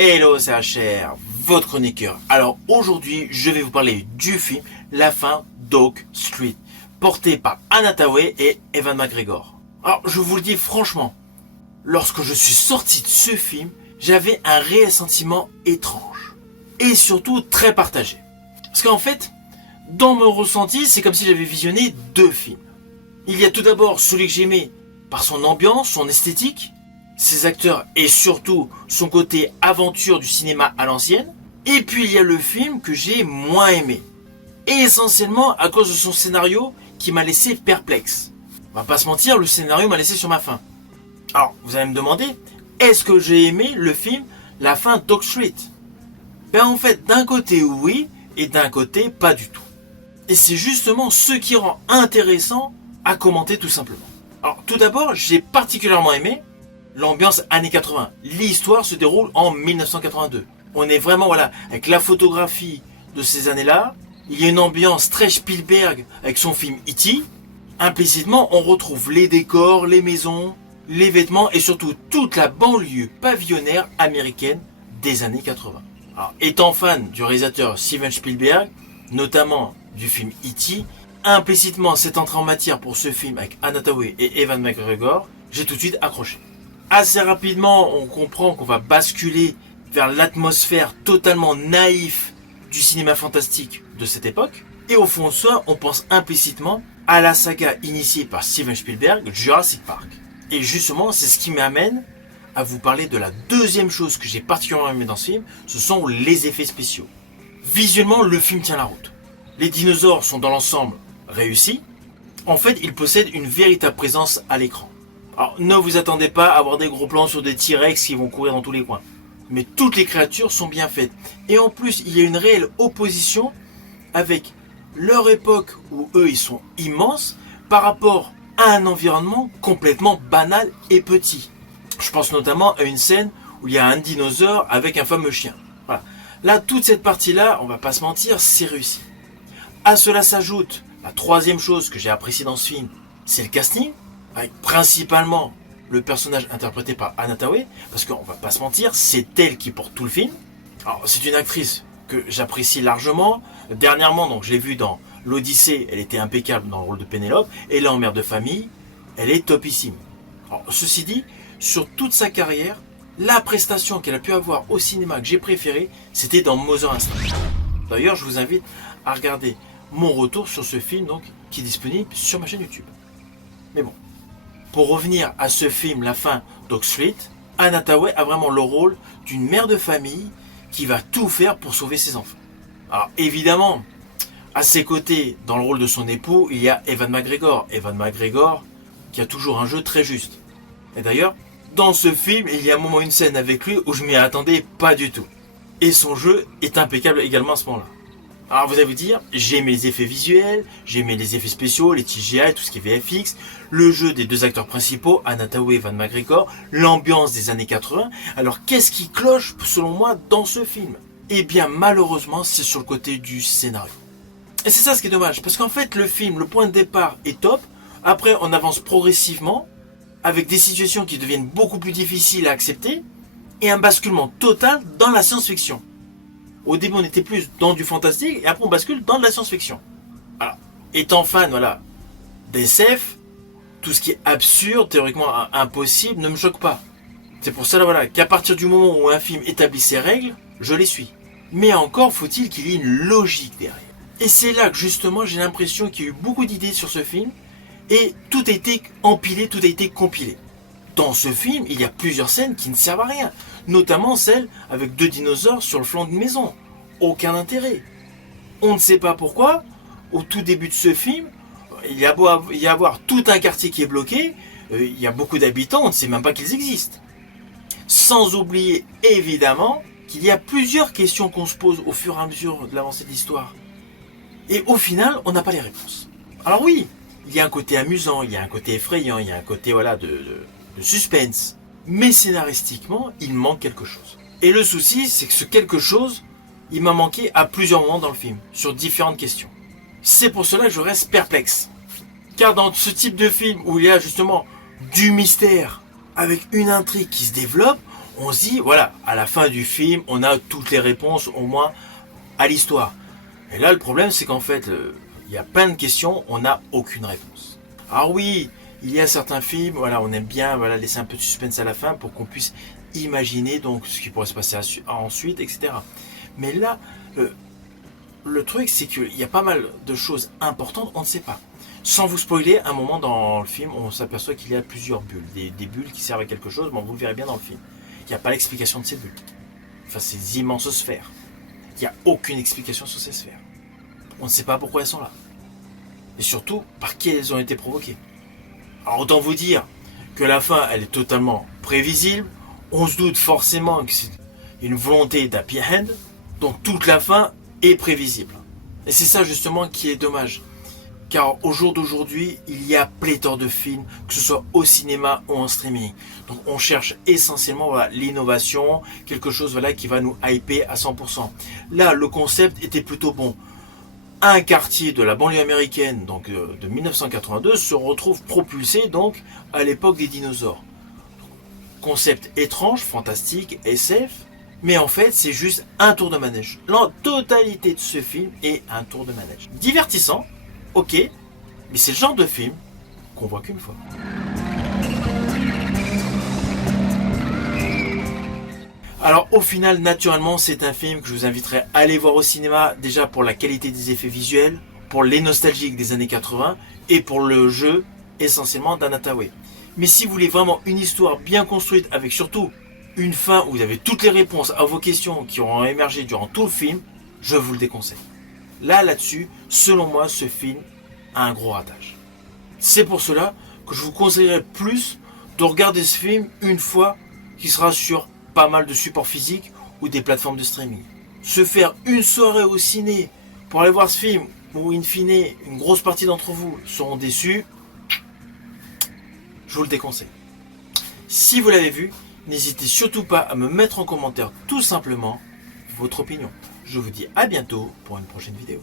Hello, c'est HR, votre chroniqueur. Alors aujourd'hui, je vais vous parler du film La fin d'Oak Street, porté par Anna Hathaway et Ewan McGregor. Alors je vous le dis franchement, lorsque je suis sorti de ce film, j'avais un réel sentiment étrange. Et surtout très partagé. Parce qu'en fait, dans mon ressenti, c'est comme si j'avais visionné deux films. Il y a tout d'abord celui que j'aimais par son ambiance, son esthétique, ses acteurs et surtout son côté aventure du cinéma à l'ancienne. Et puis il y a le film que j'ai moins aimé. Et essentiellement à cause de son scénario qui m'a laissé perplexe. On va pas se mentir, le scénario m'a laissé sur ma faim. Alors, vous allez me demander, est-ce que j'ai aimé le film La fin d'Oak Street? Ben en fait, d'un côté oui, et d'un côté pas du tout. Et c'est justement ce qui rend intéressant à commenter tout simplement. Alors tout d'abord, j'ai particulièrement aimé l'ambiance années 80. L'histoire se déroule en 1982. On est vraiment avec la photographie de ces années-là. Il y a une ambiance très Spielberg avec son film E.T. Implicitement, on retrouve les décors, les maisons, les vêtements et surtout toute la banlieue pavillonnaire américaine des années 80. Alors, étant fan du réalisateur Steven Spielberg, notamment du film E.T., implicitement cette entrée en matière pour ce film avec Anna Hathaway et Ewan McGregor, j'ai tout de suite accroché. Assez rapidement, on comprend qu'on va basculer vers l'atmosphère totalement naïve du cinéma fantastique de cette époque. Et au fond de soi, on pense implicitement à la saga initiée par Steven Spielberg, Jurassic Park. Et justement, c'est ce qui m'amène à vous parler de la deuxième chose que j'ai particulièrement aimé dans ce film, ce sont les effets spéciaux. Visuellement, le film tient la route. Les dinosaures sont dans l'ensemble réussis. En fait, ils possèdent une véritable présence à l'écran. Alors, ne vous attendez pas à avoir des gros plans sur des T-Rex qui vont courir dans tous les coins. Mais toutes les créatures sont bien faites. Et en plus, il y a une réelle opposition avec leur époque où eux, ils sont immenses par rapport à un environnement complètement banal et petit. Je pense notamment à une scène où il y a un dinosaure avec un fameux chien. Voilà. Là, toute cette partie-là, on va pas se mentir, c'est réussi. À cela s'ajoute la troisième chose que j'ai appréciée dans ce film, c'est le casting, avec principalement le personnage interprété par Anna Hathaway, parce qu'on va pas se mentir, c'est elle qui porte tout le film. Alors, c'est une actrice que j'apprécie largement. Dernièrement, donc, je l'ai vue dans l'Odyssée, elle était impeccable dans le rôle de Pénélope, et là, en mère de famille, elle est topissime. Alors, ceci dit, sur toute sa carrière, la prestation qu'elle a pu avoir au cinéma que j'ai préférée, c'était dans Mother Instinct. D'ailleurs, je vous invite à regarder mon retour sur ce film, donc, qui est disponible sur ma chaîne YouTube. Mais bon, pour revenir à ce film, La fin d'Oak Street, Anna Hathaway a vraiment le rôle d'une mère de famille qui va tout faire pour sauver ses enfants. Alors évidemment, à ses côtés, dans le rôle de son époux, il y a Ewan McGregor. Ewan McGregor qui a toujours un jeu très juste. Et d'ailleurs, dans ce film, il y a un moment, une scène avec lui où je m'y attendais pas du tout. Et son jeu est impeccable également à ce moment-là. Alors vous allez vous dire, j'ai aimé les effets visuels, j'ai aimé les effets spéciaux, les CGI, tout ce qui est VFX, le jeu des deux acteurs principaux, Anna Hathaway et Ewan McGregor, l'ambiance des années 80. Alors qu'est-ce qui cloche selon moi dans ce film? Eh bien malheureusement c'est sur le côté du scénario. Et c'est ça ce qui est dommage, parce qu'en fait le film, le point de départ est top, après on avance progressivement, avec des situations qui deviennent beaucoup plus difficiles à accepter, et un basculement total dans la science-fiction. Au début, on était plus dans du fantastique, et après, on bascule dans de la science-fiction. Alors, étant fan, d'SF, tout ce qui est absurde, théoriquement impossible, ne me choque pas. C'est pour ça, qu'à partir du moment où un film établit ses règles, je les suis. Mais encore faut-il qu'il y ait une logique derrière. Et c'est là que, justement, j'ai l'impression qu'il y a eu beaucoup d'idées sur ce film, et tout a été empilé, tout a été compilé. Dans ce film, il y a plusieurs scènes qui ne servent à rien. Notamment celle avec deux dinosaures sur le flanc d'une maison. Aucun intérêt. On ne sait pas pourquoi, au tout début de ce film, il y a beau y avoir tout un quartier qui est bloqué, il y a beaucoup d'habitants, on ne sait même pas qu'ils existent. Sans oublier, évidemment, qu'il y a plusieurs questions qu'on se pose au fur et à mesure de l'avancée de l'histoire. Et au final, on n'a pas les réponses. Alors oui, il y a un côté amusant, il y a un côté effrayant, il y a un côté de suspense. Mais scénaristiquement, il manque quelque chose. Et le souci, c'est que ce quelque chose, il m'a manqué à plusieurs moments dans le film, sur différentes questions. C'est pour cela que je reste perplexe. Car dans ce type de film où il y a justement du mystère, avec une intrigue qui se développe, On se dit, voilà, à la fin du film, on a toutes les réponses, au moins, à l'histoire. Et là, le problème, c'est qu'en fait, il y a plein de questions, on n'a aucune réponse. Alors oui, il y a certains films, voilà, on aime bien laisser un peu de suspense à la fin pour qu'on puisse imaginer donc ce qui pourrait se passer ensuite, etc. Mais là, le truc, c'est qu'il y a pas mal de choses importantes, on ne sait pas. Sans vous spoiler, à un moment dans le film, on s'aperçoit qu'il y a plusieurs bulles. Des bulles qui servent à quelque chose, bon, vous le verrez bien dans le film. Il n'y a pas l'explication de ces bulles. Enfin, ces immenses sphères. Il n'y a aucune explication sur ces sphères. On ne sait pas pourquoi elles sont là. Et surtout, par qui elles ont été provoquées. Alors autant vous dire que la fin, elle est totalement prévisible. On se doute forcément que c'est une volonté d'happy end. Donc toute la fin est prévisible. Et c'est ça justement qui est dommage. Car au jour d'aujourd'hui, il y a pléthore de films, que ce soit au cinéma ou en streaming. Donc on cherche essentiellement l'innovation, quelque chose qui va nous hyper à 100%. Là, le concept était plutôt bon. Un quartier de la banlieue américaine, donc de 1982, se retrouve propulsé donc à l'époque des dinosaures. Concept étrange, fantastique, SF, mais en fait c'est juste un tour de manège. La totalité de ce film est un tour de manège. Divertissant, ok, mais c'est le genre de film qu'on voit qu'une fois. Alors au final, naturellement, c'est un film que je vous inviterai à aller voir au cinéma, déjà pour la qualité des effets visuels, pour les nostalgiques des années 80 et pour le jeu essentiellement d'Anna Tawai. Mais si vous voulez vraiment une histoire bien construite avec surtout une fin où vous avez toutes les réponses à vos questions qui auront émergé durant tout le film, je vous le déconseille. Là-dessus, selon moi, ce film a un gros ratage. C'est pour cela que je vous conseillerais plus de regarder ce film une fois qu'il sera sur pas mal de supports physiques ou des plateformes de streaming. Se faire une soirée au ciné pour aller voir ce film où in fine une grosse partie d'entre vous seront déçus, je vous le déconseille. Si vous l'avez vu, n'hésitez surtout pas à me mettre en commentaire tout simplement votre opinion. Je vous dis à bientôt pour une prochaine vidéo.